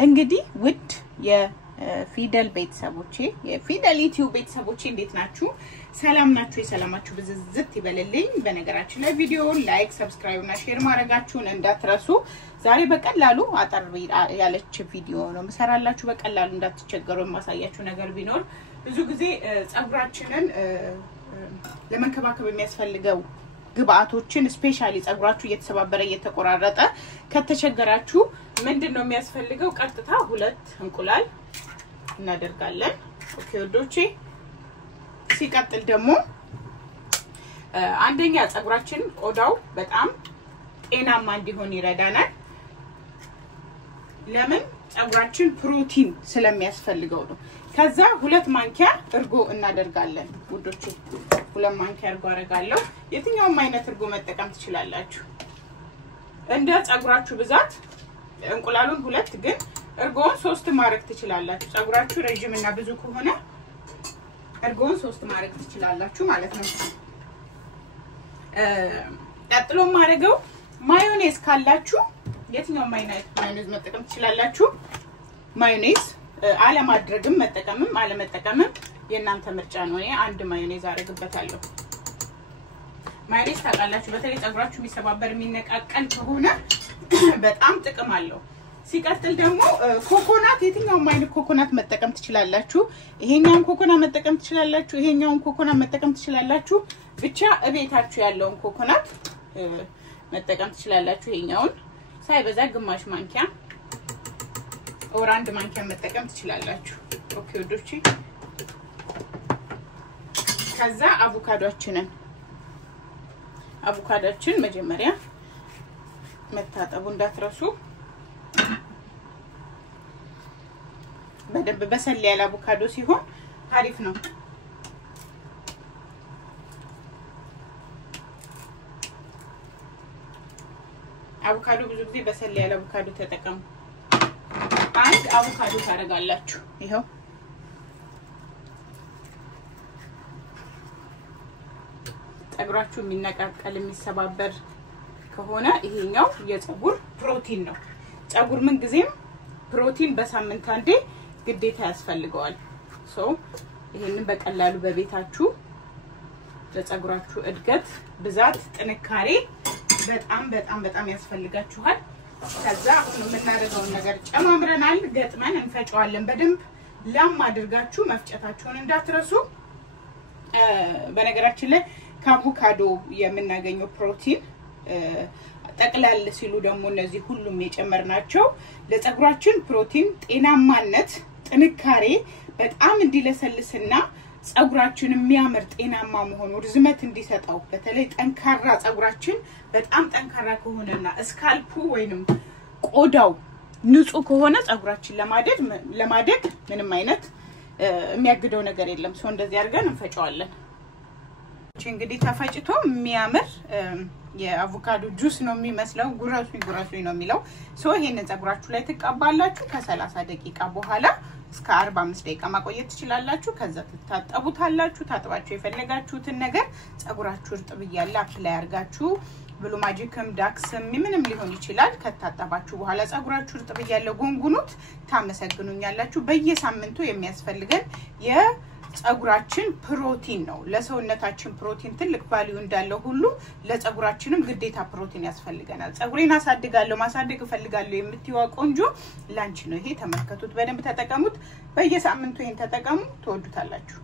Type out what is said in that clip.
እንግዲህ ውድ የፊደል ቤተሰቦቼ የፊደል ዩቲዩብ ቤተሰቦቼ እንዴት ናችሁ? ሰላም ናችሁ? የሰላማችሁ ብዝዝት ይበልልኝ። በነገራችን ላይ ቪዲዮ ላይክ ሰብስክራይብ እና ሼር ማድረጋችሁን እንዳትረሱ። ዛሬ በቀላሉ አጠር ያለች ቪዲዮ ነው መሰራላችሁ። በቀላሉ እንዳትቸገሩ የማሳያችሁ ነገር ቢኖር ብዙ ጊዜ ጸጉራችንን ለመንከባከብ የሚያስፈልገው ግብአቶችን ስፔሻሊ ጸጉራችሁ እየተሰባበረ እየተቆራረጠ ከተቸገራችሁ ምንድነው የሚያስፈልገው? ቀጥታ 2 እንቁላል እናደርጋለን። ኦኬ ወዶቼ። ሲቀጥል ደግሞ አንደኛ ጸጉራችን ቆዳው በጣም ጤናማ እንዲሆን ይረዳናል። ለምን? ጸጉራችን ፕሮቲን ስለሚያስፈልገው ነው። ከዛ 2 ማንኪያ እርጎ እናደርጋለን ውዶቼ። 2 ማንኪያ እርጎ አደርጋለሁ። የትኛውም አይነት እርጎ መጠቀም ትችላላችሁ እንደ ጸጉራችሁ ብዛት። እንቁላሉን 2 ግን እርጎን 3 ማድረግ ትችላላችሁ። ጸጉራችሁ ረጅም እና ብዙ ከሆነ እርጎን 3 ማድረግ ትችላላችሁ ማለት ነው። ቀጥሎ ማድረገው ማዮኔዝ ካላችሁ የትኛውም አይነት ማዮኔዝ መጠቀም ትችላላችሁ። ማዮኔዝ አለማድረግም መጠቀምም አለመጠቀምም የእናንተ ምርጫ ነው። እኔ አንድ ማዮኔዝ አደርግበታለሁ። ማዮኔዝ ታውቃላችሁ በተለይ ጸጉራችሁ የሚሰባበር የሚነቃቀል ከሆነ በጣም ጥቅም አለው። ሲቀጥል ደግሞ ኮኮናት የትኛውም አይነት ኮኮናት መጠቀም ትችላላችሁ። ይሄኛውን ኮኮናት መጠቀም ትችላላችሁ። ይሄኛውን ኮኮናት መጠቀም ትችላላችሁ። ብቻ እቤታችሁ ያለውን ኮኮናት መጠቀም ትችላላችሁ። ይሄኛውን ሳይበዛ ግማሽ ማንኪያ ኦር 1 ማንኪያ መጠቀም ትችላላችሁ። ኦኬ ወዶቼ። ከዛ አቮካዶችን መጀመሪያ መታጠቡ እንዳትረሱ። በደንብ በሰል ያለ አቮካዶ ሲሆን አሪፍ ነው። አቮካዶ ብዙ ጊዜ በሰል ያለ አቮካዶ ተጠቀሙ። አንድ አቮካዶ ታረጋላችሁ። ይሄው ጸጉራችሁ የሚነቃቀል የሚሰባበር ከሆነ ይሄኛው የጸጉር ፕሮቲን ነው። ጸጉር ምን ጊዜም ፕሮቲን በሳምንት አንዴ ግዴታ ያስፈልገዋል። ይሄንን በቀላሉ በቤታችሁ ለጸጉራችሁ እድገት ብዛት ጥንካሬ በጣም ያስፈልጋችኋል። ከዛ አሁን የምናደርገውን ነገር ጨማምረናል። ገጥመን እንፈጨዋለን። በደንብ ላም አድርጋችሁ መፍጨታችሁን እንዳትረሱ። በነገራችን ላይ ከአቮካዶ የምናገኘው ፕሮቲን ጠቅላላ ሲሉ ደግሞ እነዚህ ሁሉም የጨመርናቸው ለጸጉራችን ፕሮቲን ጤናማነት ጥንካሬ በጣም እንዲለሰልስና ጸጉራችን የሚያምር ጤናማ መሆኑ ርዝመት እንዲሰጣው በተለይ ጠንካራ ጸጉራችን በጣም ጠንካራ ከሆነና ስካልፑ ወይንም ቆዳው ንጹህ ከሆነ ጸጉራችን ለማደግ ምንም አይነት የሚያግደው ነገር የለም። እንደዚህ አድርገን እንፈጨዋለን። እንግዲህ ተፈጭቶ የሚያምር የአቮካዶ ጁስ ነው የሚመስለው። ጉረሱ ነው የሚለው። ይሄንን ጸጉራችሁ ላይ ተቀባላችሁ። ከ30 ደቂቃ በኋላ እስከ 45 ደቂቃ ማቆየት ትችላላችሁ። ከዛ ተታጠቡታላችሁ። ታጥባችሁ የፈለጋችሁትን ነገር ጸጉራችሁ እርጥብ ይያለ አፕላይ አድርጋችሁ ብሉ ማጂክም ዳክስም ምንም ሊሆን ይችላል። ከታጠባችሁ በኋላ ጸጉራችሁ እርጥብ ይያለ ጎንጉኑት። ታመሰግኑኛላችሁ። በየሳምንቱ የሚያስፈልገን የጸጉራችን ፕሮቲን ነው። ለሰውነታችን ፕሮቲን ትልቅ ቫልዩ እንዳለው ሁሉ ለጸጉራችንም ግዴታ ፕሮቲን ያስፈልገናል። ጸጉሬን አሳድጋለሁ ማሳደግ ፈልጋለሁ የምትይዋ ቆንጆ ላንቺ ነው ይሄ። ተመልከቱት፣ በደንብ ተጠቀሙት። በየሳምንቱ ይሄን ተጠቀሙ፣ ትወዱታላችሁ።